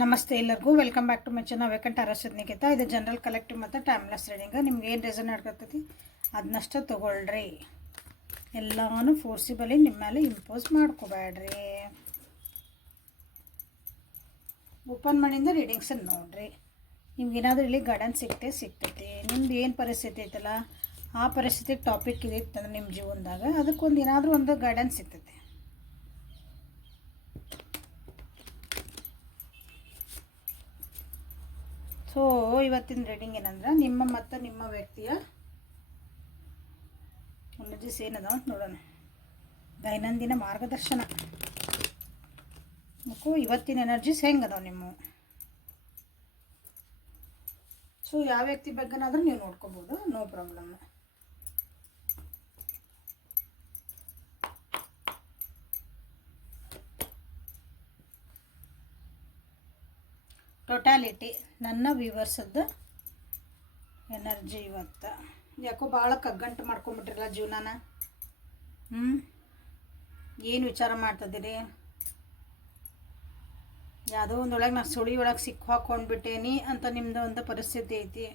ನಮಸ್ತೆ ಎಲ್ಲರಿಗೂ welcome back to my channel ವೇಕೆಂಟ್ ಅರಸದ್ ನಿಖಿತಾ. ಇದು ಜನರಲ್ ಕಲೆಕ್ಟಿವ್ ಮತ್ತು ಟೈಮ್ಲೆಸ್ ರೀಡಿಂಗ್. ನಿಮ್ಗೆ ಏನು ರೀಸನ್ ಆಡ್ಕೊತೈತಿ ಅದನ್ನಷ್ಟು ತೊಗೊಳ್ರಿ. ಎಲ್ಲಾನು ಫೋರ್ಸಿಬಲಿ ನಿಮ್ಮ ಮೇಲೆ ಇಂಪೋಸ್ ಮಾಡ್ಕೋಬೇಡ್ರಿ. ಓಪನ್ ಮಾಡಿಂದ ರೀಡಿಂಗ್ಸನ್ನು ನೋಡಿರಿ. ನಿಮ್ಗೇನಾದರೂ ಇಲ್ಲಿ ಗೈಡೆನ್ಸ್ ಸಿಗ್ತೈತಿ. ನಿಮ್ದು ಏನು ಪರಿಸ್ಥಿತಿ ಐತಲ್ಲ ಆ ಪರಿಸ್ಥಿತಿ ಟಾಪಿಕ್ ಇದಿತ್ತಂದ್ರೆ ನಿಮ್ಮ ಜೀವನದಾಗ ಅದಕ್ಕೊಂದು ಏನಾದರೂ ಒಂದು ಗೈಡೆನ್ಸ್ ಸಿಗ್ತೈತಿ. ಸೊ ಇವತ್ತಿನ ರೀಡಿಂಗ್ ಏನಂದ್ರೆ ನಿಮ್ಮ ಮತ್ತು ನಿಮ್ಮ ವ್ಯಕ್ತಿಯ ಎನರ್ಜೀಸ್ ಏನದ ಅಂತ ನೋಡೋಣ. ದೈನಂದಿನ ಮಾರ್ಗದರ್ಶನ ಮತ್ತು ಇವತ್ತಿನ ಎನರ್ಜೀಸ್ ಹೆಂಗದಾವ ನಿಮ್ಮ. ಸೊ ಯಾವ ವ್ಯಕ್ತಿ ಬಗ್ಗೆನಾದ್ರೂ ನೀವು ನೋಡ್ಕೋಬೋದು, ನೋ ಪ್ರಾಬ್ಲಮ್. ಟೋಟಾಲಿಟಿ ನನ್ನ ವ್ಯೂವರ್ಸದ್ದು ಎನರ್ಜಿ ಇವತ್ತು. ಯಾಕೋ ಭಾಳ ಕಗ್ಗಂಟು ಮಾಡ್ಕೊಂಬಿಟ್ರಲ್ಲ ಜೀವನಾನ. ಏನು ವಿಚಾರ ಮಾಡ್ತಿದ್ದೀರಿ? ಯಾವುದೋ ಒಂದೊಳಗೆ ನಾನು ಸುಳಿ ಒಳಗೆ ಸಿಕ್ಕು ಹಾಕ್ಕೊಂಡ್ಬಿಟ್ಟೇನಿ ಅಂತ ನಿಮ್ಮದು ಒಂದು ಪರಿಸ್ಥಿತಿ ಐತಿ.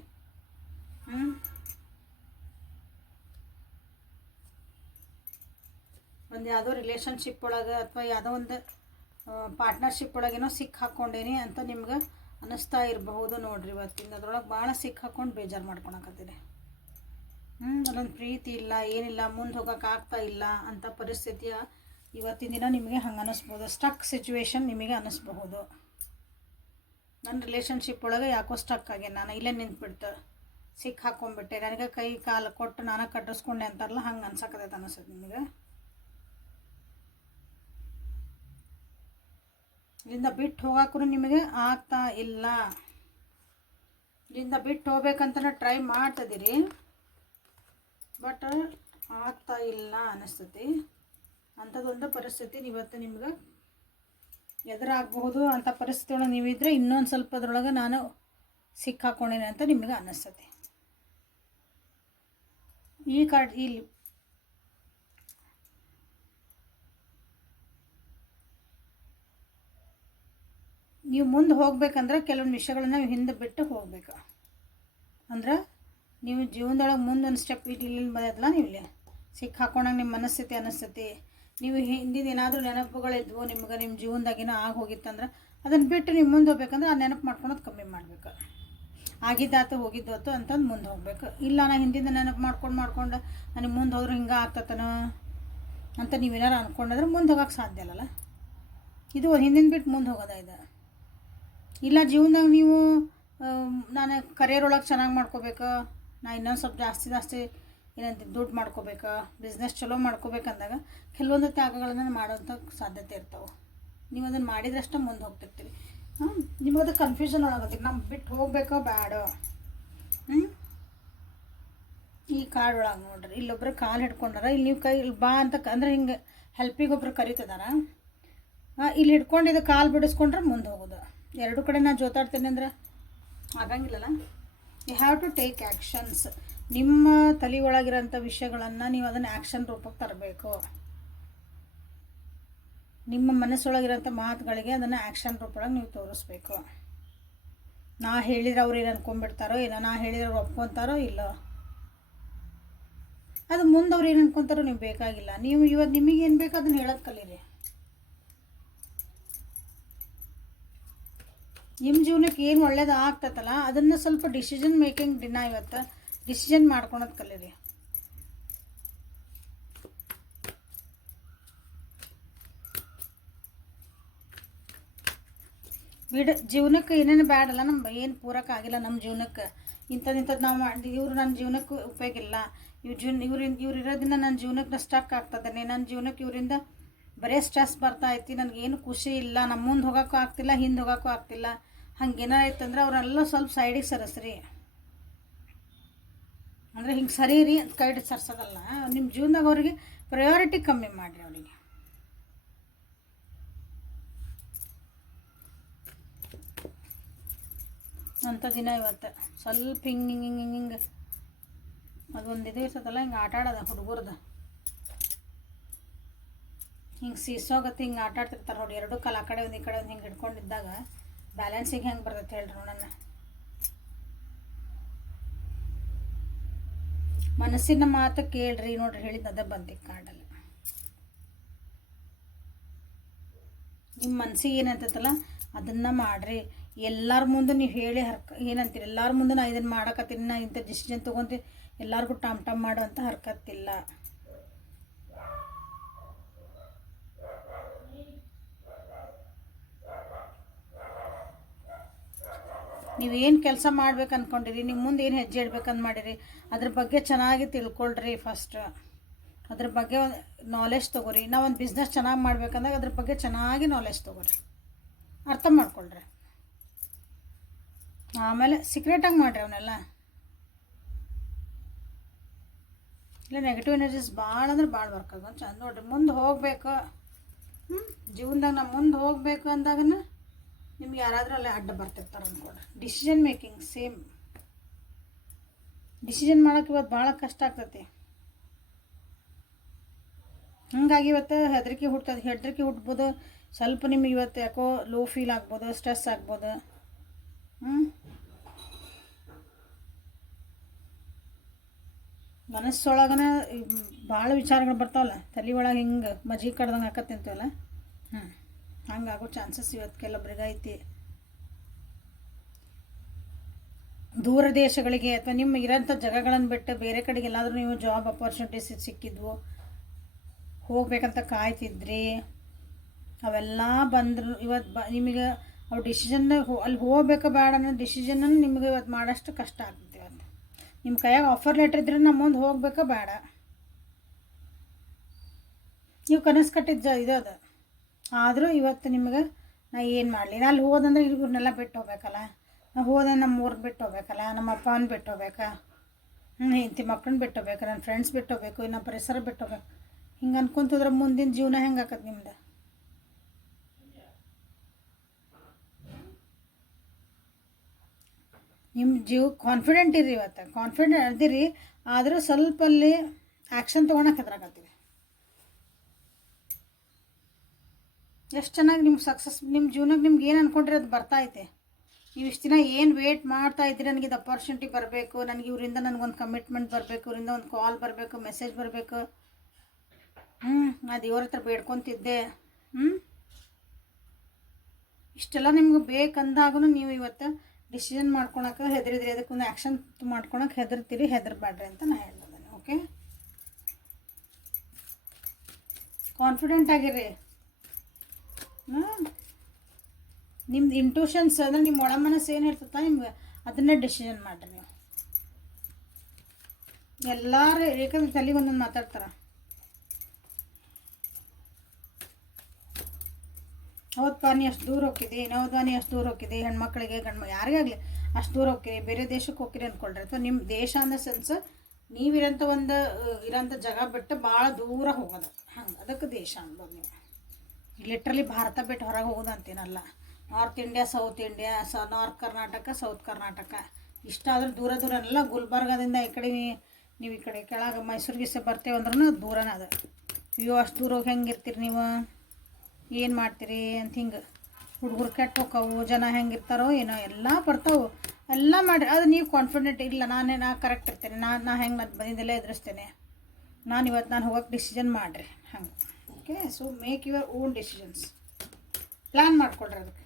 ಒಂದು ಯಾವುದೋ ರಿಲೇಷನ್ಶಿಪ್ ಒಳಗೆ ಅಥವಾ ಯಾವುದೋ ಒಂದು ಪಾರ್ಟ್ನರ್ಶಿಪ್ ಒಳಗೇನೋ ಸಿಕ್ಕು ಹಾಕ್ಕೊಂಡೇನಿ ಅಂತ ನಿಮ್ಗೆ ಅನ್ನಿಸ್ತಾ ಇರಬಹುದು. ನೋಡ್ರಿ ಇವತ್ತಿಂದ ಅದ್ರೊಳಗೆ ಭಾಳ ಸಿಕ್ಕು ಹಾಕ್ಕೊಂಡು ಬೇಜಾರು ಮಾಡ್ಕೊಳಕತ್ತೀರಿ. ಅಲ್ಲೊಂದು ಪ್ರೀತಿ ಇಲ್ಲ, ಏನಿಲ್ಲ, ಮುಂದೆ ಹೋಗೋಕೆ ಆಗ್ತಾ ಇಲ್ಲ ಅಂತ ಪರಿಸ್ಥಿತಿಯ ಇವತ್ತಿನ ದಿನ ನಿಮಗೆ ಹಂಗೆ ಅನ್ನಿಸ್ಬೋದು. ಸ್ಟಕ್ ಸಿಚುವೇಶನ್ ನಿಮಗೆ ಅನ್ನಿಸ್ಬಹುದು. ನನ್ನ ರಿಲೇಷನ್ಶಿಪ್ ಒಳಗೆ ಯಾಕೋ ಸ್ಟಕ್ ಆಗಿ ನಾನು ಇಲ್ಲೇ ನಿಂತ್ಬಿಡ್ತು, ಸಿಕ್ಕು ಹಾಕ್ಕೊಂಡ್ಬಿಟ್ಟೆ, ನನಗೆ ಕೈ ಕಾಲು ಕೊಟ್ಟು ನಾನು ಕಟ್ಟಿಸ್ಕೊಂಡೆ ಅಂತಾರಲ್ಲ ಹಂಗೆ ಅನ್ಸಕತ್ತೈತೆ ಅನ್ನಿಸ್ತದೆ ನಿಮಗೆ. ಇಲ್ಲಿಂದ ಬಿಟ್ಟು ಹೋಗೋಕ್ಕೂ ನಿಮಗೆ ಆಗ್ತಾ ಇಲ್ಲ. ಇಲ್ಲಿಂದ ಬಿಟ್ಟು ಹೋಗ್ಬೇಕಂತ ಟ್ರೈ ಮಾಡ್ತಿದ್ದೀರಿ, ಬಟ್ ಆಗ್ತಾ ಇಲ್ಲ ಅನ್ನಿಸ್ತೈತಿ. ಅಂಥದ್ದೊಂದು ಪರಿಸ್ಥಿತಿ ಇವತ್ತು ನಿಮ್ಗೆ ಎದುರಾಗಬಹುದು. ಅಂಥ ಪರಿಸ್ಥಿತಿ ಒಳಗೆ ನೀವಿದ್ರೆ ಇನ್ನೊಂದು ಸ್ವಲ್ಪ ಅದ್ರೊಳಗೆ ನಾನು ಸಿಕ್ಕಾಕೊಂಡೇನೆ ಅಂತ ನಿಮಗೆ ಅನ್ನಿಸ್ತೈತಿ. ಈ ಕಾರ್ಡ್ ಇಲ್ಲಿ ನೀವು ಮುಂದೆ ಹೋಗ್ಬೇಕಂದ್ರೆ ಕೆಲವೊಂದು ವಿಷಯಗಳನ್ನ ನೀವು ಹಿಂದೆ ಬಿಟ್ಟು ಹೋಗ್ಬೇಕು. ಅಂದ್ರೆ ನೀವು ಜೀವನದೊಳಗೆ ಮುಂದೊಂದು ಸ್ಟೆಪ್ ಇಲ್ಲಿ ಬರೋದಲ್ಲ, ನೀವು ಇಲ್ಲಿ ಸಿಕ್ಕು ಹಾಕೊಂಡಾಗ ನಿಮ್ಮ ಮನಸ್ಥಿತಿ ಅನ್ನಿಸ್ತೈತಿ. ನೀವು ಹಿಂದಿನ ಏನಾದರೂ ನೆನಪುಗಳಿದ್ವು ನಿಮ್ಗೆ, ನಿಮ್ಮ ಜೀವನದಾಗೇನೋ ಆಗಿ ಹೋಗಿತ್ತಂದ್ರೆ ಅದನ್ನು ಬಿಟ್ಟು ನೀವು ಮುಂದೆ ಹೋಗ್ಬೇಕಂದ್ರೆ ಆ ನೆನಪು ಮಾಡ್ಕೊಳೋದು ಕಮ್ಮಿ ಮಾಡಬೇಕು. ಆಗಿದ್ದಾತು ಹೋಗಿದ್ದಾತು ಅಂತಂದು ಮುಂದೆ ಹೋಗ್ಬೇಕು. ಇಲ್ಲ ನಾ ಹಿಂದಿಂದ ನೆನಪು ಮಾಡ್ಕೊಂಡು ನನಗೆ ಮುಂದೆ ಹೋದ್ರೆ ಹಿಂಗೆ ಆಗ್ತತನೋ ಅಂತ ನೀವೇನಾರು ಅಂದ್ಕೊಂಡ್ರೆ ಮುಂದೆ ಹೋಗೋಕೆ ಸಾಧ್ಯ ಅಲ್ಲಲ್ಲ. ಇದು ಹಿಂದಿನ ಬಿಟ್ಟು ಮುಂದೆ ಹೋಗೋದ ಇದು. ಇಲ್ಲ ಜೀವನದಾಗ ನೀವು ನಾನು ಕರಿಯರ್ ಒಳಗೆ ಚೆನ್ನಾಗಿ ಮಾಡ್ಕೋಬೇಕು, ನಾ ಇನ್ನೊಂದು ಸ್ವಲ್ಪ ಜಾಸ್ತಿ ಏನಂತ ದುಡ್ಡು ಮಾಡ್ಕೋಬೇಕು, ಬಿಸ್ನೆಸ್ ಚಲೋ ಮಾಡ್ಕೋಬೇಕಂದಾಗ ಕೆಲವೊಂದು ತ್ಯಾಗಗಳನ್ನು ಮಾಡೋಂಥ ಸಾಧ್ಯತೆ ಇರ್ತಾವೆ. ನೀವು ಅದನ್ನು ಮಾಡಿದ್ರಷ್ಟೇ ಮುಂದೆ ಹೋಗ್ತಿರ್ತೀರಿ. ನಿಮಗದು ಕನ್ಫ್ಯೂಷನ್ ಒಳಗತ್ತೀರಿ, ನಾವು ಬಿಟ್ಟು ಹೋಗ್ಬೇಕೋ ಬೇಡೋ. ಈ ಕಾರ್ಡ್ ಒಳಗೆ ನೋಡ್ರಿ, ಇಲ್ಲೊಬ್ರು ಕಾಲು ಹಿಡ್ಕೊಂಡಾರ. ಇಲ್ಲಿ ನೀವು ಕೈ ಬಾ ಅಂತ ಅಂದ್ರೆ ಹಿಂಗೆ ಹೆಲ್ಪಿಗೊಬ್ರು ಕರಿತದಾರ. ಇಲ್ಲಿ ಹಿಡ್ಕೊಂಡಿದ್ದು ಕಾಲು ಬಿಡಿಸ್ಕೊಂಡ್ರೆ ಮುಂದೆ ಹೋಗೋದು. ಎರಡು ಕಡೆ ನಾನು ಜೋತಾಡ್ತೇನೆ ಅಂದ್ರೆ ಆಗಂಗಿಲ್ಲಲ್ಲ. You have to take actions. ನಿಮ್ಮ ತಲೆ ಒಳಗಿರೋಂಥ ವಿಷಯಗಳನ್ನು ನೀವು ಅದನ್ನು ಆ್ಯಕ್ಷನ್ ರೂಪಕ್ಕೆ ತರಬೇಕು. ನಿಮ್ಮ ಮನಸ್ಸೊಳಗಿರೋಂಥ ಮಾತುಗಳಿಗೆ ಅದನ್ನು ಆ್ಯಕ್ಷನ್ ರೂಪದೊಳಗೆ ನೀವು ತೋರಿಸ್ಬೇಕು. ನಾ ಹೇಳಿದ್ರೆ ಅವ್ರು ಏನು ಅನ್ಕೊಂಡ್ಬಿಡ್ತಾರೋ ಏನೋ, ನಾ ಹೇಳಿದ್ರೆ ಅವ್ರು ಒಪ್ಕೊತಾರೋ ಇಲ್ಲೋ, ಅದು ಮುಂದೆ ಅವ್ರು ಏನು ಅನ್ಕೊತಾರೋ ನೀವು ಬೇಕಾಗಿಲ್ಲ. ನೀವು ಇವತ್ತು ನಿಮಗೇನು ಬೇಕು ಅದನ್ನು ಹೇಳೋದು ಕಲೀರಿ. ನಿಮ್ಮ ಜೀವನಕ್ಕೆ ಏನು ಒಳ್ಳೇದು ಆಗ್ತದಲ್ಲ ಅದನ್ನು ಸ್ವಲ್ಪ ಡಿಸಿಷನ್ ಮೇಕಿಂಗ್ ಇವತ್ತು ಡಿಸಿಷನ್ ಮಾಡ್ಕೊಳೋದು ಕಲೀರಿ. ಜೀವನಕ್ಕೆ ಏನೇನು ಬ್ಯಾಡಲ್ಲ, ನಮ್ಮ ಏನು ಪೂರಕ ಆಗಿಲ್ಲ ನಮ್ಮ ಜೀವನಕ್ಕೆ, ಇಂಥದ್ದು ನಾವು ಮಾಡಿ ಇವರು ನನ್ನ ಜೀವನಕ್ಕೆ ಉಪಯೋಗ ಇಲ್ಲ, ಇವ್ರು ಇರೋದ್ರಿಂದ ನನ್ನ ಜೀವನಕ್ಕೆ ಸ್ಟಕ್ ಆಗ್ತದೆ, ನನ್ನ ಜೀವನಕ್ಕೆ ಇವರಿಂದ ಬರೀ ಸ್ಟ್ರೆಸ್ ಬರ್ತಾ ಐತಿ, ನನಗೇನು ಖುಷಿ ಇಲ್ಲ, ನಮ್ಮ ಮುಂದೆ ಹೋಗೋಕ್ಕೂ ಆಗ್ತಿಲ್ಲ, ಹಿಂದೆ ಹೋಗೋಕ್ಕೂ ಆಗ್ತಿಲ್ಲ, ಹಂಗೇನಾಯ್ತಂದ್ರೆ ಅವರೆಲ್ಲ ಸ್ವಲ್ಪ ಸೈಡಿಗೆ ಸರಿಸ್ರಿ. ಅಂದರೆ ಹಿಂಗೆ ಸರೀರಿ ಅಂತ ಕೈ ಸರ್ಸೋದಲ್ಲ. ನಿಮ್ಮ ಜೀವನದಾಗ ಅವರಿಗೆ ಪ್ರಯಾರಿಟಿ ಕಮ್ಮಿ ಮಾಡಿರಿ. ಅವರಿಗೆ ಅಂಥ ದಿನ ಇವತ್ತು ಸ್ವಲ್ಪ ಹಿಂಗೆ ಅದೊಂದು ಇದು ಇರ್ತದಲ್ಲ, ಹಿಂಗೆ ಆಟ ಆಡೋದ ಹುಡುಗರ್ದು. ಹಿಂಗೆ ಸೀಸೋಗತ್ತೆ ಹಿಂಗೆ ಆಟ ಆಡ್ತಿರ್ತಾರೆ ನೋಡಿ, ಎರಡು ಕಾಲು ಆ ಕಡೆ ಒಂದು ಈ ಕಡೆ ಒಂದು ಹಿಂಗೆ ಹಿಡ್ಕೊಂಡಿದ್ದಾಗ ಬ್ಯಾಲೆನ್ಸಿಗೆ ಹೆಂಗೆ ಬರ್ತೈತೆ ಹೇಳ್ರಿ ನೋಡೋಣ. ಮನಸ್ಸಿನ ಮಾತು ಕೇಳ್ರಿ. ನೋಡ್ರಿ ಹೇಳಿದ್ದು ಅದ ಬಂದಿ ಕಾಡಲ್ಲ. ನಿಮ್ಮ ಮನಸ್ಸಿಗೆ ಏನಂತೈತಲ್ಲ ಅದನ್ನು ಮಾಡಿರಿ. ಎಲ್ಲರ ಮುಂದೆ ನೀವು ಹೇಳಿ ಏನಂತೀರಿ, ಎಲ್ಲರ ಮುಂದೆ ನಾ ಇದನ್ನು ಮಾಡಕತ್ತೀನಿ, ನಾ ಇಂಥ ಡಿಸಿಷನ್ ತೊಗೊಂತೀನಿ, ಎಲ್ಲರಿಗೂ ಟಮ್ ಮಾಡುವಂಥ ಹರ್ಕತ್ತಿಲ್ಲ. ನೀವೇನು ಕೆಲಸ ಮಾಡ್ಬೇಕು ಅಂದ್ಕೊಂಡಿರಿ, ನಿಮ್ಮ ಮುಂದೆ ಏನು ಹೆಜ್ಜೆ ಇಡ್ಬೇಕಂತ ಮಾಡಿರಿ, ಅದ್ರ ಬಗ್ಗೆ ಚೆನ್ನಾಗಿ ತಿಳ್ಕೊಳ್ರಿ. ಫಸ್ಟ್ ಅದ್ರ ಬಗ್ಗೆ ನಾಲೆಜ್ ತೊಗೊರಿ. ನಾವು ಒಂದು ಬಿಸ್ನೆಸ್ ಚೆನ್ನಾಗಿ ಮಾಡ್ಬೇಕಂದಾಗ ಅದ್ರ ಬಗ್ಗೆ ಚೆನ್ನಾಗಿ ನಾಲೆಜ್ ತೊಗೊರಿ, ಅರ್ಥ ಮಾಡ್ಕೊಳ್ರಿ. ಆಮೇಲೆ ಸೀಕ್ರೆಟಾಗಿ ಮಾಡಿರಿ ಅವನ್ನೆಲ್ಲ. ಇಲ್ಲ ನೆಗೆಟಿವ್ ಎನರ್ಜೀಸ್ ಭಾಳ ಅಂದ್ರೆ ಭಾಳ ವರ್ಕ್ ಆಗೋದು ಚಂದ. ನೋಡಿರಿ ಮುಂದೆ ಹೋಗಬೇಕು, ಜೀವನದಾಗ ನಾವು ಮುಂದೆ ಹೋಗಬೇಕು ಅಂದಾಗ ನಿಮ್ಗೆ ಯಾರಾದರೂ ಅಲ್ಲೇ ಅಡ್ಡ ಬರ್ತಿರ್ತಾರೆ ಅಂದ್ಕೊಡ್ರಿ. Decision making same. ಡಿಸಿಷನ್ ಮಾಡೋಕೆ ಇವತ್ತು ಭಾಳ ಕಷ್ಟ ಆಗ್ತೈತಿ. ಹಾಗಾಗಿ ಇವತ್ತು ಹೆದರಿಕೆ ಹುಟ್ಬೋದು. ಸ್ವಲ್ಪ ನಿಮ್ಗೆ ಇವತ್ತು ಯಾಕೋ ಲೋ ಫೀಲ್ ಆಗ್ಬೋದು, ಸ್ಟ್ರೆಸ್ ಆಗ್ಬೋದು. ಮನಸ್ಸೊಳಗನ ಭಾಳ ವಿಚಾರಗಳು ಬರ್ತಾವಲ್ಲ, ತಲೆ ಒಳಗೆ ಹಿಂಗೆ ಮಜ್ಜಿಗೆ ಕಡ್ದಂಗೆ ಹಾಕತ್ತಂತೀವಲ್ಲ, ಹಂಗಾಗೋ ಚಾನ್ಸಸ್ ಇವತ್ತು ಕೆಲವೊಬ್ರಿಗೆ ಐತಿ. ದೂರ ದೇಶಗಳಿಗೆ ಅಥವಾ ನಿಮ್ಮ ಇರೋಂಥ ಜಾಗಗಳನ್ನು ಬಿಟ್ಟು ಬೇರೆ ಕಡೆಗೆ ಎಲ್ಲಾದರೂ ನೀವು ಜಾಬ್ ಅಪರ್ಚುನಿಟೀಸ್ ಸಿಕ್ಕಿದ್ವು, ಹೋಗ್ಬೇಕಂತ ಕಾಯ್ತಿದ್ರಿ, ಅವೆಲ್ಲ ಬಂದರು ಇವತ್ತು ನಿಮಗೆ ಅವು ಡಿಸಿಷನ್ ಅಲ್ಲಿ ಹೋಗ್ಬೇಕು ಬೇಡ ಅನ್ನೋ ಡಿಸಿಷನನ್ನು ನಿಮಗೆ ಇವತ್ತು ಮಾಡೋಷ್ಟು ಕಷ್ಟ ಆಗ್ತೈತಿ. ಇವತ್ತು ನಿಮ್ಮ ಕೈಯಾಗ ಆಫರ್ ಲೆಟ್ರ್ ಇದ್ರೆ ನಮ್ಮ ಮುಂದೆ ಹೋಗ್ಬೇಕಾ ಬೇಡ, ನೀವು ಕನಸು ಕಟ್ಟಿದ್ದು ಇದು ಅದು. ಆದರೂ ಇವತ್ತು ನಿಮ್ಗೆ ನಾ ಏನು ಮಾಡಲಿ, ನಾ ಅಲ್ಲಿ ಹೋದಂದ್ರೆ ಇವ್ರನ್ನೆಲ್ಲ ಬಿಟ್ಟು ಹೋಗ್ಬೇಕಲ್ಲ, ನಾವು ಹೋದ್ರೆ ನಮ್ಮ ಊರಿಗೆ ಬಿಟ್ಟು ಹೋಗ್ಬೇಕಲ್ಲ, ನಮ್ಮ ಅಪ್ಪನ ಬಿಟ್ಟು ಹೋಗ್ಬೇಕಾ, ಹೆಂಡತಿ ಮಕ್ಕಳನ್ನ ಬಿಟ್ಟು ಹೋಗ್ಬೇಕು, ನನ್ನ ಫ್ರೆಂಡ್ಸ್ ಬಿಟ್ಟು ಹೋಗ್ಬೇಕು, ಇನ್ನು ಪರಿಸರ ಬಿಟ್ಟು ಹೋಗ್ಬೇಕು. ಹಿಂಗೆ ಅನ್ಕೊಂತಿದ್ರೆ ಮುಂದಿನ ಜೀವನ ಹೆಂಗೆ ಆಕತ್ತೆ ನಿಮ್ದು? ನಿಮ್ಮ ಕಾನ್ಫಿಡೆಂಟ್ ಇರಿ. ಇವತ್ತು ಕಾನ್ಫಿಡೆಂಟ್ ಅದಿರಿ, ಆದರೂ ಸ್ವಲ್ಪ ಅಲ್ಲಿ ಆ್ಯಕ್ಷನ್ ತೊಗೊಳಕ್ಕೆ ಹೆದರಾಕತ್ತೀವಿ. ಎಷ್ಟು ಚೆನ್ನಾಗಿ ನಿಮ್ಮ ಸಕ್ಸಸ್ ನಿಮ್ಮ ಜೀವನಕ್ಕೆ ನಿಮ್ಗೆ ಏನು ಅಂದ್ಕೊಂಡ್ರೆ ಅದು ಬರ್ತಾಯಿದೆ. ನೀವು ಇಷ್ಟು ದಿನ ಏನು ವೇಟ್ ಮಾಡ್ತಾ ಇದ್ದೀರಿ, ನನಗೆ ಇದು ಅಪರ್ಚುನಿಟಿ ಬರಬೇಕು, ನನಗೆ ಇವರಿಂದ ನನಗೊಂದು ಕಮಿಟ್ಮೆಂಟ್ ಬರಬೇಕು, ಇವರಿಂದ ಒಂದು ಕಾಲ್ ಬರಬೇಕು, ಮೆಸೇಜ್ ಬರಬೇಕು, ನಾ ದೇವ್ರ ಹತ್ರ ಬೇಡ್ಕೊತಿದ್ದೆ, ಇಷ್ಟೆಲ್ಲ ನಿಮ್ಗೆ ಬೇಕಂದಾಗೂ ನೀವು ಇವತ್ತು ಡಿಸಿಷನ್ ಮಾಡ್ಕೊಳಕ್ಕೆ ಹೆದರಿದ್ರಿ, ಅದಕ್ಕೊಂದು ಆ್ಯಕ್ಷನ್ ಮಾಡ್ಕೊಳಕ್ಕೆ ಹೆದರ್ತೀರಿ. ಹೆದರ್ಬೇಡ್ರಿ ಅಂತ ನಾನು ಹೇಳ್ತಿದ್ದೇನೆ. ಓಕೆ, ಕಾನ್ಫಿಡೆಂಟ್ ಆಗಿರಿ. ನಿಮ್ದು ಇಂಟ್ಯೂಷನ್ಸ್ ಅಂದರೆ ನಿಮ್ಮ ಒಳ ಮನಸ್ಸು ಏನು ಇರ್ತೈತೆ ನಿಮ್ಗೆ ಅದನ್ನೇ ಡಿಸಿಷನ್ ಮಾಡಿರಿ ನೀವು. ಎಲ್ಲರೂ ಏಕಂದ್ರೆ ತಲೆಗೆ ಒಂದೊಂದು ಮಾತಾಡ್ತಾರೆ. ಹೌದಪ್ಪ ನೀ ಅಷ್ಟು ದೂರ ಹೋಗ್ತಿದ್ದಿ, ಹೌದಾ ನೀ ಅಷ್ಟು ದೂರ ಹೋಗ್ತಿದ್ದಿ, ಹೆಣ್ಮಕ್ಳಿಗೆ ಯಾರಿಗೇ ಆಗಲಿ ಅಷ್ಟು ದೂರ ಹೋಗ್ತೀರಿ, ಬೇರೆ ದೇಶಕ್ಕೆ ಹೋಗ್ತೀರಿ ಅಂದ್ಕೊಳ್ರಿ. ಅಥವಾ ನಿಮ್ಮ ದೇಶ ಅನ್ನೋ ಸೆನ್ಸ್ ನೀವಿರೋಂಥ ಇರೋಂಥ ಜಾಗ ಬಿಟ್ಟು ಭಾಳ ದೂರ ಹೋಗೋದು, ಹಂಗೆ ಅದಕ್ಕೆ ದೇಶ ಅನ್ಬೋದು. ನೀವು ಲಿಟ್ರಲಿ ಭಾರತ ಬಿಟ್ಟು ಹೊರಗೆ ಹೋಗೋದು ಅಂತೇನಲ್ಲ. North India, south India, north Karnataka, south Karnataka ಇಷ್ಟಾದರೂ ದೂರ ದೂರನೆಲ್ಲ. ಗುಲ್ಬರ್ಗದಿಂದ ಈ ಕಡೆ ನೀವು ಈ ಕಡೆ ಕೆಳಗೆ ಮೈಸೂರಿಗೆ ಬರ್ತೇವೆ ಅಂದ್ರೂ ದೂರನೇ ಅದು. ಅಯ್ಯೋ ಅಷ್ಟು ದೂರ ಹೋಗಿ ಹೆಂಗೆ ಇರ್ತೀರಿ ನೀವು, ಏನು ಮಾಡ್ತೀರಿ ಅಂತ ಹಿಂಗೆ ಹುಡುಗರು ಕೆಟ್ಟ ಹೋಕ್ಕವು, ಜನ ಹೆಂಗಿರ್ತಾರೋ ಏನೋ ಎಲ್ಲ ಬರ್ತಾವೆ, ಎಲ್ಲ ಮಾಡಿರಿ. ಅದು ನೀವು ಕಾನ್ಫಿಡೆಂಟ್ ಇಲ್ಲ, ನಾ ಕರೆಕ್ಟ್ ಇರ್ತೇನೆ, ನಾ ಹೆಂಗೆ ನಾನು ಬಂದಿದ್ದೆಲ್ಲ ಎದುರಿಸ್ತೇನೆ, ಇವತ್ತು ನಾನು ಹೋಗೋಕ್ಕೆ ಡಿಸಿಷನ್ ಮಾಡಿರಿ ಹಂಗೆ. Okay, so make your own decisions, plan ಮಾಡಿಕೊಡ್ರಿ ಅದಕ್ಕೆ.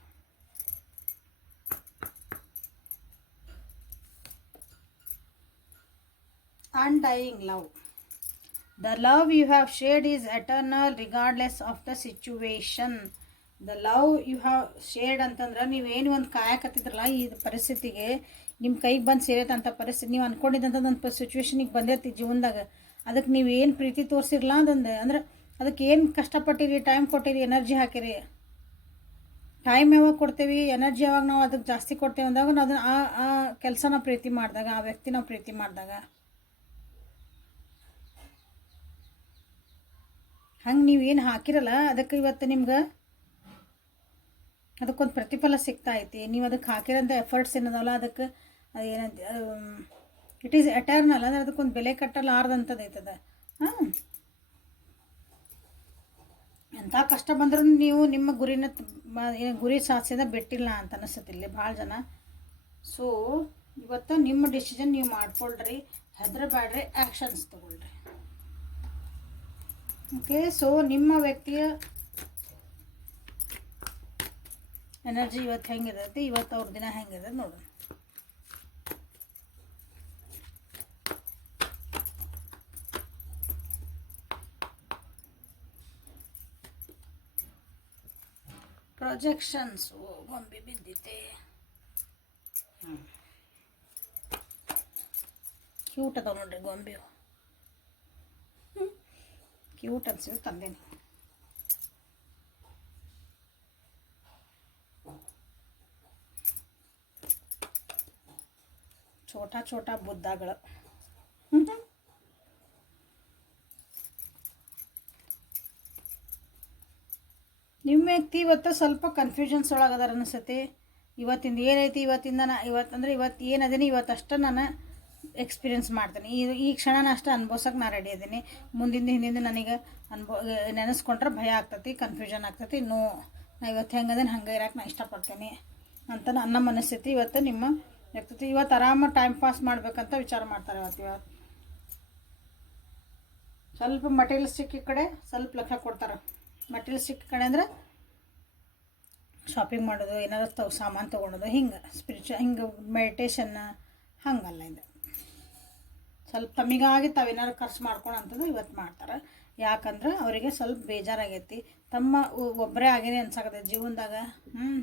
Undying love. The love you have shared is eternal regardless of the situation. The love you have shared ಅಂತಂದ್ರೆ ನೀವೇನು ಒಂದು ಕಾಯಕತ್ತಿದ್ರಲ್ಲ, ಈ ಪರಿಸ್ಥಿತಿಗೆ ನಿಮ್ಮ ಕೈಗೆ ಬಂದು ಸೇರೈತಂಥ ಪರಿಸ್ಥಿತಿ, ನೀವು ಅಂದ್ಕೊಂಡಿದ್ದಂಥದ್ದು ಸಿಚುವೇಶನಿಗೆ ಬಂದೈತಿ ಜೀವನದಾಗ, ಅದಕ್ಕೆ ನೀವೇನು ಪ್ರೀತಿ ತೋರಿಸಿರಲ್ಲ ಅದೊಂದು ಅಂದ್ರೆ ಅದಕ್ಕೆ ಏನು ಕಷ್ಟಪಟ್ಟಿರಿ, ಟೈಮ್ ಕೊಟ್ಟಿರಿ, ಎನರ್ಜಿ ಹಾಕಿರಿ. ಟೈಮ್ ಯಾವಾಗ ಕೊಡ್ತೇವೆ, ಎನರ್ಜಿ ಯಾವಾಗ ನಾವು ಅದಕ್ಕೆ ಜಾಸ್ತಿ ಕೊಡ್ತೇವೆ ಅಂದಾಗ ಅದನ್ನು ಆ ಕೆಲಸನ ಪ್ರೀತಿ ಮಾಡಿದಾಗ, ಆ ವ್ಯಕ್ತಿನ ಪ್ರೀತಿ ಮಾಡಿದಾಗ, ಹಂಗೆ ನೀವೇನು ಹಾಕಿರಲ್ಲ ಅದಕ್ಕೆ ಇವತ್ತು ನಿಮ್ಗೆ ಅದಕ್ಕೊಂದು ಪ್ರತಿಫಲ ಸಿಗ್ತಾ ಐತಿ. ನೀವು ಅದಕ್ಕೆ ಹಾಕಿರೋಂಥ ಎಫರ್ಟ್ಸ್ ಏನದಲ್ಲ ಅದಕ್ಕೆ ಏನಂತ ಇಟ್ ಈಸ್ ಎಟರ್ನಲ್, ಅಂದರೆ ಅದಕ್ಕೊಂದು ಬೆಲೆ ಕಟ್ಟಲಾರ್ದಂಥದ್ದು ಐತದ. ಎಂಥ ಕಷ್ಟ ಬಂದರೂ ನೀವು ನಿಮ್ಮ ಗುರಿನ ಏನು ಗುರಿ ಸಾಧಿಸಿದ ಬಿಟ್ಟಿಲ್ಲ ಅಂತ ಅನಿಸುತ್ತೆ ಇಲ್ಲಿ ಭಾಳ ಜನ. ಸೊ ಇವತ್ತು ನಿಮ್ಮ ಡಿಸಿಷನ್ ನೀವು ಮಾಡ್ಕೊಳ್ರಿ, ಹೆದರಬೇಡ್ರಿ, ಆ್ಯಕ್ಷನ್ಸ್ ತೊಗೊಳ್ರಿ. ಓಕೆ, ಸೊ ನಿಮ್ಮ ವ್ಯಕ್ತಿಯ ಎನರ್ಜಿ ಇವತ್ತು ಹೆಂಗಿರ್ತೈತಿ, ಇವತ್ತು ಅವ್ರ ದಿನ ಹೆಂಗಿದೆ ನೋಡೋಣ. ಪ್ರೊಜೆಕ್ಷನ್ಸು ಗೊಂಬೆ ಬಿದ್ದಿತ್ತೆ. ಕ್ಯೂಟ್ ಅದಾವ ನೋಡ್ರಿ ಗೊಂಬೆ, ಕ್ಯೂಟ್ ಅನ್ಸಿದ್ರು ತಂದೇನೆ. ಛೋಟಾ ಛೋಟಾ ಬುದ್ಧಗಳು. ನಿಮ್ಮ ವ್ಯಕ್ತಿ ಇವತ್ತು ಸ್ವಲ್ಪ ಕನ್ಫ್ಯೂಷನ್ಸ್ ಒಳಗದಾರ ಅನಿಸುತ್ತೆ. ಇವತ್ತಿಂದ ಏನೈತಿ, ಇವತ್ತು ಏನದೇನಿ ಇವತ್ತಷ್ಟು ನಾನು ಎಕ್ಸ್ಪೀರಿಯೆನ್ಸ್ ಮಾಡ್ತೀನಿ. ಈ ಕ್ಷಣನ ಅಷ್ಟು ಅನ್ಭವ್ಸಕ್ಕೆ ನಾನು ರೆಡಿ ಇದ್ದೀನಿ. ಹಿಂದಿಂದ ನನಗೆ ನೆನೆಸ್ಕೊಂಡ್ರೆ ಭಯ ಆಗ್ತೈತಿ, ಕನ್ಫ್ಯೂಷನ್ ಆಗ್ತೈತಿ. ನೋ, ನಾ ಇವತ್ತು ಹೆಂಗದೇನು ಹಂಗೆ ಇರೋಕೆ ನಾನು ಇಷ್ಟಪಡ್ತೀನಿ ಅಂತ ನನ್ನ ಮನಸ್ಥಿತಿ. ಇವತ್ತು ನಿಮ್ಮ ವ್ಯಕ್ತಿ ಇವತ್ತು ಆರಾಮ ಟೈಮ್ ಪಾಸ್ ಮಾಡ್ಬೇಕಂತ ವಿಚಾರ ಮಾಡ್ತಾರೆ. ಇವತ್ತು ಸ್ವಲ್ಪ ಮಟೀರಿಯಲಿಸ್ಟಿಕ್ ಕಡೆ ಸ್ವಲ್ಪ ಲಕ್ಷ ಕೊಡ್ತಾರೆ. ಮಟೀರಿಯಲಿಸ್ಟಿಕ್ ಕಡೆ ಅಂದರೆ ಶಾಪಿಂಗ್ ಮಾಡೋದು, ಏನಾದ್ರು ಸಾಮಾನು ತೊಗೊಳೋದು, ಹಿಂಗೆ ಹಿಂಗೆ ಮೆಡಿಟೇಷನ್ ಹಂಗಲ್ಲ. ಇದು ಸ್ವಲ್ಪ ತಮ್ಮಿಗಾಗಿ ತಾವೇನಾದ್ರು ಖರ್ಚು ಮಾಡ್ಕೊಳಂಥದ್ದು ಇವತ್ತು ಮಾಡ್ತಾರೆ. ಯಾಕಂದ್ರೆ ಅವರಿಗೆ ಸ್ವಲ್ಪ ಬೇಜಾರಾಗೈತಿ, ತಮ್ಮ ಒಬ್ಬರೇ ಆಗೇನೆ ಅನ್ಸಾಕತ್ತೈತಿ ಜೀವನದಾಗ.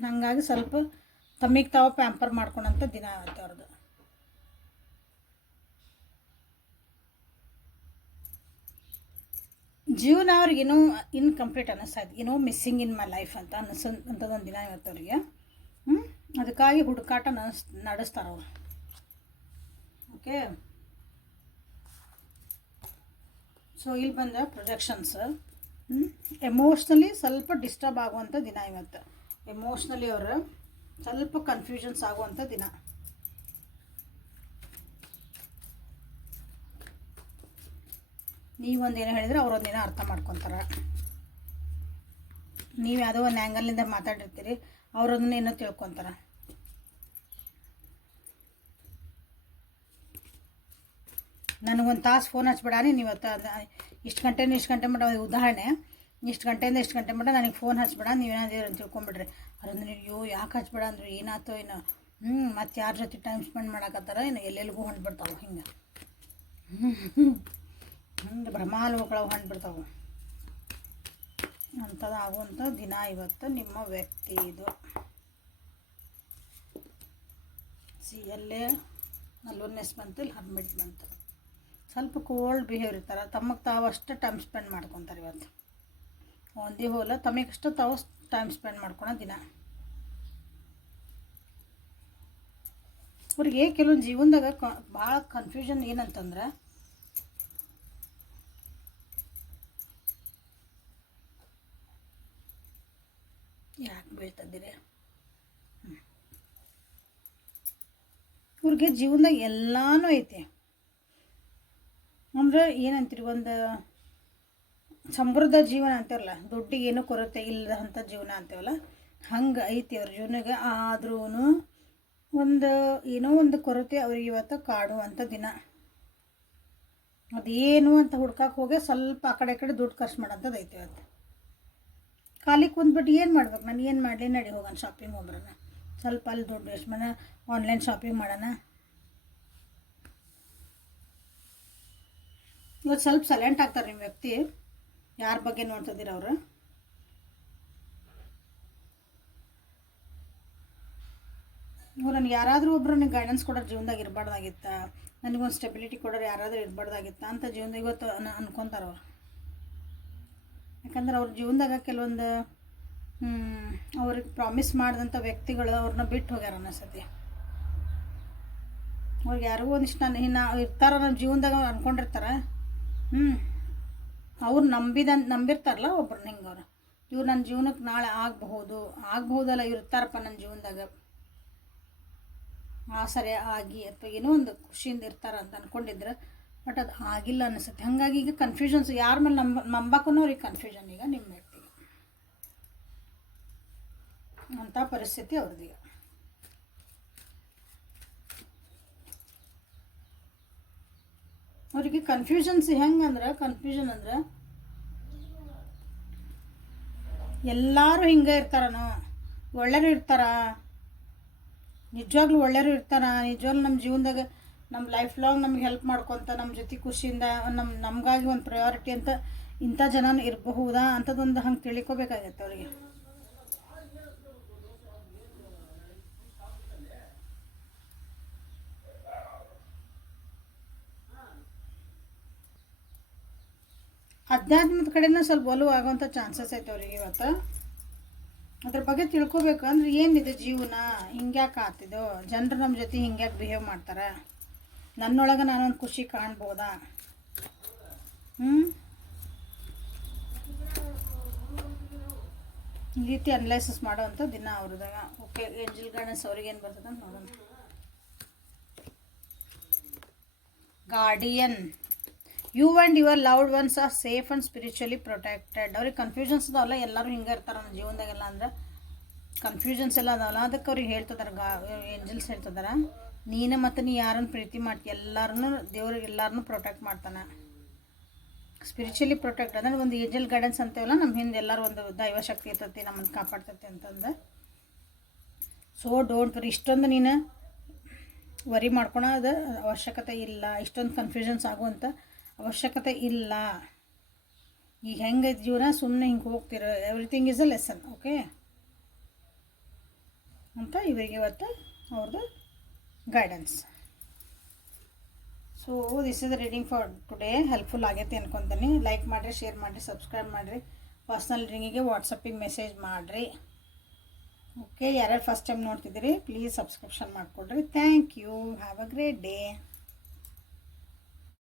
ಹಾಗಾಗಿ ಸ್ವಲ್ಪ ತಮ್ಮಿಗೆ ತಾವು ಪ್ಯಾಂಪರ್ ಮಾಡ್ಕೊಳಂಥ ದಿನ ಆಗುತ್ತೆ ಅವ್ರದ್ದು. ಜೀವನ ಅವ್ರಿಗೆ ಏನೋ ಇನ್ಕಂಪ್ಲೀಟ್ ಅನ್ನಿಸ್ತಾಯಿತ್ತು, ಏನೋ ಮಿಸ್ಸಿಂಗ್ ಇನ್ ಮೈ ಲೈಫ್ ಅಂತ ಅಂಥದ್ದೊಂದು ದಿನ ಇವತ್ತು ಅವ್ರಿಗೆ. ಅದಕ್ಕಾಗಿ ಹುಡುಕಾಟ ನಡೆಸ್ತಾರೆ ಅವರು. ಓಕೆ, ಸೊ ಇಲ್ಲಿ ಬಂದ ಪ್ರೊಜೆಕ್ಷನ್ಸ್. ಎಮೋಷ್ನಲಿ ಸ್ವಲ್ಪ ಡಿಸ್ಟರ್ಬ್ ಆಗುವಂಥ ದಿನ ಇವತ್ತು. ಎಮೋಷ್ನಲಿ ಅವರು ಸ್ವಲ್ಪ ಕನ್ಫ್ಯೂಷನ್ಸ್ ಆಗುವಂಥ ದಿನ. ನೀವೊಂದೇನೋ ಹೇಳಿದ್ರೆ ಅವರೊಂದೇನೋ ಅರ್ಥ ಮಾಡ್ಕೊತಾರೆ. ನೀವು ಯಾವುದೋ ಒಂದು ಆ್ಯಂಗಲ್ನಿಂದ ಮಾತಾಡಿರ್ತೀರಿ, ಅವರೊಂದನ್ನ ಏನೋ ತಿಳ್ಕೊತಾರೆ. ನನಗೊಂದು ತಾಸು ಫೋನ್ ಹಚ್ಬೇಡಾನಿ ನೀವು ಇಷ್ಟು ಗಂಟೆ ಮಟ್ಟ ಉದಾಹರಣೆ, ಇಷ್ಟು ಗಂಟೆಯಿಂದ ಇಷ್ಟು ಗಂಟೆ ಮಟ್ಟ ನನಗೆ ಫೋನ್ ಹಚ್ಬೇಡ, ನೀವೇನಾದ್ರು ಅಂತ ತಿಳ್ಕೊಂಬಿಡ್ರಿ. ಅದಂದ್ರೆ ಅಯ್ಯೋ ಯಾಕೆ ಹಚ್ಬೇಡ ಅಂದ್ರೆ ಏನಾಯ್ತೋ ಏನೋ, ಮತ್ತು ಯಾರ ಜೊತೆ ಟೈಮ್ ಸ್ಪೆಂಡ್ ಮಾಡಕತ್ತಾರ ಏನೋ, ಎಲ್ಲೆಲ್ಲಿಗೂ ಹೊಂಟ್ಬಿಡ್ತಾವೆ. ಹಿಂಗೆ ಭ್ರಮಾಲೋಕಗಳು ಹೊಂಟ್ಬಿಡ್ತಾವೆ. ಅಂಥದ್ದು ಆಗುವಂಥ ದಿನ ಇವತ್ತು ನಿಮ್ಮ ವ್ಯಕ್ತಿ. ಇದು ಅಲ್ಲೇ 40ನೇ ಬಂತು, ಇಲ್ಲಿ 18 ಬಂತು. ಸ್ವಲ್ಪ ಕೋಲ್ಡ್ ಬಿಹೇವ್ ಇರ್ತಾರೆ, ತಮಗೆ ತಾವು ಅಷ್ಟು ಟೈಮ್ ಸ್ಪೆಂಡ್ ಮಾಡ್ಕೊತಾರೆ ಇವತ್ತು. ಒಂದೇ ಹೋಲ ತಮಗಷ್ಟು ತಾವು ಟೈಮ್ ಸ್ಪೆಂಡ್ ಮಾಡ್ಕೊಳೋ ದಿನ. ಅವ್ರಿಗೆ ಕೆಲವೊಂದು ಜೀವನದಾಗ ಭಾಳ ಕನ್ಫ್ಯೂಷನ್ ಏನಂತಂದ್ರೆ, ಯಾಕೆ ಬೀಳ್ತದಿರಿ, ಇವ್ರಿಗೆ ಜೀವನದಾಗ ಎಲ್ಲಾನು ಐತಿ ಅಂದ್ರೆ ಏನಂತೀರಿ, ಒಂದು ಸಮೃದ್ಧ ಜೀವನ ಅಂತೀವಲ್ಲ, ದುಡ್ಡಿಗೆ ಏನೂ ಕೊರತೆ ಇಲ್ಲದಂಥ ಜೀವನ ಅಂತೀವಲ್ಲ, ಹಂಗೆ ಐತಿ ಅವ್ರ ಜೀವನಕ್ಕೆ. ಆದ್ರೂ ಏನೋ ಒಂದು ಕೊರತೆ ಅವ್ರಿಗೆ ಇವತ್ತು ಕಾಡುವಂಥ ದಿನ. ಅದೇನು ಅಂತ ಹುಡ್ಕಕ್ಕೆ ಹೋಗಿ ಸ್ವಲ್ಪ ಆ ಕಡೆ ದುಡ್ಡು ಖರ್ಚು ಮಾಡೋಂಥದ್ದು ಐತಿ ಇವತ್ತು. ಖಾಲಿ ಕುಂದ್ಬಿಟ್ಟು ಏನು ಮಾಡ್ಬೇಕು, ನಾನು ಏನು ಮಾಡಲಿ, ನಡಿ ಹೋಗೋಣ ಶಾಪಿಂಗ್ ಹೋಗ್ಬರೋಣ, ಸ್ವಲ್ಪ ಅಲ್ಲಿ ದುಡ್ಡು ಎಷ್ಟು ಮನೆ ಆನ್ಲೈನ್ ಶಾಪಿಂಗ್ ಮಾಡೋಣ. ಇವತ್ತು ಸ್ವಲ್ಪ ಸೈಲೆಂಟ್ ಆಗ್ತಾರೆ ನಿಮ್ಮ ವ್ಯಕ್ತಿ. ಯಾರ ಬಗ್ಗೆ ನೋಡ್ತಿದ್ದೀರ ಅವರು? ನನಗೆ ಯಾರಾದರೂ ಒಬ್ಬರು ನನಗೆ ಗೈಡೆನ್ಸ್ ಕೊಡೋರು ಜೀವನದಾಗ ಇರಬಾರ್ದಾಗಿತ್ತ, ನನಗೊಂದು ಸ್ಟೆಬಿಲಿಟಿ ಕೊಡೋರು ಯಾರಾದರೂ ಇರಬಾರ್ದಾಗಿತ್ತ ಅಂತ ಜೀವನದಾಗ ಇವತ್ತು ಅನ್ಕೊತಾರೆ ಅವ್ರು. ಯಾಕಂದ್ರೆ ಅವ್ರ ಜೀವನದಾಗ ಕೆಲವೊಂದು ಅವ್ರಿಗೆ ಪ್ರಾಮಿಸ್ ಮಾಡಿದಂಥ ವ್ಯಕ್ತಿಗಳು ಅವ್ರನ್ನ ಬಿಟ್ಟು ಹೋಗ್ಯಾರ ಅನ್ನಿಸ್ತೈತಿ. ಅವ್ರಿಗೆ ಯಾರಿಗೂ ಒಂದಿಷ್ಟು ನಾನು ಇರ್ತಾರ ನಮ್ಮ ಜೀವನದಾಗ ಅವ್ರು ಅಂದ್ಕೊಂಡಿರ್ತಾರೆ. ಅವ್ರು ನಂಬಿರ್ತಾರಲ್ಲ ಒಬ್ರನ್ನ, ಹಿಂಗೆ ಅವ್ರು ಇವ್ರು ನನ್ನ ಜೀವನಕ್ಕೆ ನಾಳೆ ಆಗ್ಬಹುದಲ್ಲ, ಇವ್ರು ಇರ್ತಾರಪ್ಪ ನನ್ನ ಜೀವನದಾಗ, ಸರಿ ಆಗಿ ಅಥವಾ ಏನೋ ಒಂದು ಖುಷಿಯಿಂದ ಇರ್ತಾರ ಅಂತ ಅಂದ್ಕೊಂಡಿದ್ರೆ, ಬಟ್ ಅದು ಆಗಿಲ್ಲ ಅನಿಸುತ್ತೆ. ಹಾಗಾಗಿ ಈಗ ಕನ್ಫ್ಯೂಷನ್ಸ್, ಯಾರ ಮೇಲೆ ನಂಬಕ್ಕೂ ಅವ್ರಿಗೆ ಕನ್ಫ್ಯೂಷನ್ ಈಗ ನಿಮ್ಮ ವ್ಯಕ್ತಿಗೆ. ಅಂಥ ಪರಿಸ್ಥಿತಿ ಅವ್ರದ್ದೀಗ. ಅವರಿಗೆ ಕನ್ಫ್ಯೂಷನ್ಸ್ ಹೆಂಗಂದ್ರೆ, ಕನ್ಫ್ಯೂಷನ್ ಅಂದ್ರೆ ಎಲ್ಲರೂ ಹಿಂಗೆ ಇರ್ತಾರನೋ, ಒಳ್ಳೆಯರು ಇರ್ತಾರ, ನಿಜವಾಗ್ಲೂ ಒಳ್ಳೆಯರು ಇರ್ತಾರ, ನಿಜವಾಗ್ಲೂ ನಮ್ಮ ಜೀವನದಾಗ ನಮ್ಮ ಲೈಫ್ ಲಾಂಗ್ ನಮ್ಗೆ ಹೆಲ್ಪ್ ಮಾಡ್ಕೊತ ನಮ್ಮ ಜೊತೆ ಖುಷಿಯಿಂದ ನಮಗಾಗಿ ಒಂದು ಪ್ರಯಾರಿಟಿ ಅಂತ ಇಂಥ ಜನನೂ ಇರಬಹುದಾ ಅಂಥದ್ದೊಂದು ಹಂಗೆ ತಿಳ್ಕೊಬೇಕಾಗತ್ತೆ ಅವರಿಗೆ. ಅಧ್ಯಾತ್ಮದ ಕಡೆನೂ ಸ್ವಲ್ಪ ಒಲವು ಆಗೋವಂಥ ಚಾನ್ಸಸ್ ಐತೆ ಅವ್ರಿಗೆ ಇವತ್ತು. ಅದ್ರ ಬಗ್ಗೆ ತಿಳ್ಕೊಬೇಕು ಅಂದ್ರೆ ಏನಿದೆ ಜೀವನ, ಹಿಂಗ್ಯಾಕೆ ಆಗ್ತಿದೋ, ಜನರು ನಮ್ಮ ಜೊತೆ ಹಿಂಗ್ಯಾಕೆ ಬಿಹೇವ್ ಮಾಡ್ತಾರೆ, ನನ್ನೊಳಗೆ ನಾನೊಂದು ಖುಷಿ ಕಾಣ್ಬೋದಾ, ಈ ರೀತಿ ಅನಲೈಸಿಸ್ ಮಾಡೋವಂಥ ದಿನ ಅವ್ರದಾಗ. ಓಕೆ, ಏಂಜಲ್ ಗೈಡೆನ್ಸ್ ಅವ್ರಿಗೇನು ಬರ್ತದೆ ಅಂತ ನೋಡೋಣ. Guardian, you and your loved ones are safe and spiritually protected. ಅವ್ರಿಗೆ ಕನ್ಫ್ಯೂಷನ್ಸ್ ಅದಾವಲ್ಲ, ಎಲ್ಲರೂ ಹಿಂಗೆ ಇರ್ತಾರೆ ನಮ್ಮ ಜೀವನದಾಗೆಲ್ಲ ಅಂದ್ರೆ ಕನ್ಫ್ಯೂಷನ್ಸ್ ಎಲ್ಲ ಅದಾವಲ್ಲ, ಅದಕ್ಕೆ ಅವ್ರಿಗೆ ಹೇಳ್ತಿದಾರೆ, ಏಂಜಲ್ಸ್ ಹೇಳ್ತಿದಾರೆ, ನೀನು ಮತ್ತು ನೀ ಯಾರನ್ನು ಪ್ರೀತಿ ಮಾಡ್ತೀಯ ಎಲ್ಲರನ್ನೂ ದೇವ್ರಿಗೆ ಎಲ್ಲರನ್ನೂ ಪ್ರೊಟೆಕ್ಟ್ ಮಾಡ್ತಾನೆ. ಸ್ಪಿರಿಚುವಲಿ ಪ್ರೊಟೆಕ್ಟ್ ಅಂದರೆ ಒಂದು ಏಂಜಲ್ ಗೈಡೆನ್ಸ್ ಅಂತೇವಲ್ಲ, ನಮ್ಮ ಹಿಂದೆ ಎಲ್ಲರೂ ಒಂದು ದೈವಶಕ್ತಿ ಇರ್ತೈತಿ, ನಮ್ಮನ್ನು ಕಾಪಾಡ್ತೈತಿ ಅಂತಂದು. ಸೊ ಡೋಂಟ್ ವರಿ, ಇಷ್ಟೊಂದು ನೀನು ವರಿ ಮಾಡ್ಕೊಳೋದು ಅವಶ್ಯಕತೆ ಇಲ್ಲ, ಇಷ್ಟೊಂದು ಕನ್ಫ್ಯೂಷನ್ಸ್ ಆಗುವಂಥ ಅವಶ್ಯಕತೆ ಇಲ್ಲ. ಈಗ ಹೆಂಗೆ ಜೀವನ ಸುಮ್ಮನೆ ಹಿಂಗೆ ಹೋಗ್ತಿರೋ, everything is a lesson. Okay ಅಂತ ಇವರಿಗೆ ಇವತ್ತು ಅವ್ರದ್ದು guidance. So this is the reading for today. Helpful ಆಗೈತೆ ಅನ್ಕೊತೀನಿ. ಲೈಕ್ ಮಾಡಿರಿ, ಶೇರ್ ಮಾಡಿರಿ, ಸಬ್ಸ್ಕ್ರೈಬ್ ಮಾಡಿರಿ, ಪರ್ಸ್ನಲ್ ರೀಡಿಂಗಿಗೆ ವಾಟ್ಸಪ್ಪಿಗೆ ಮೆಸೇಜ್ ಮಾಡಿರಿ. ಓಕೆ, ಯಾರ್ಯಾರು ಫಸ್ಟ್ ಟೈಮ್ ನೋಡ್ತಿದ್ದೀರಿ ಪ್ಲೀಸ್ ಸಬ್ಸ್ಕ್ರಿಪ್ಷನ್ ಮಾಡಿಕೊಡ್ರಿ. Thank you. Have a great day.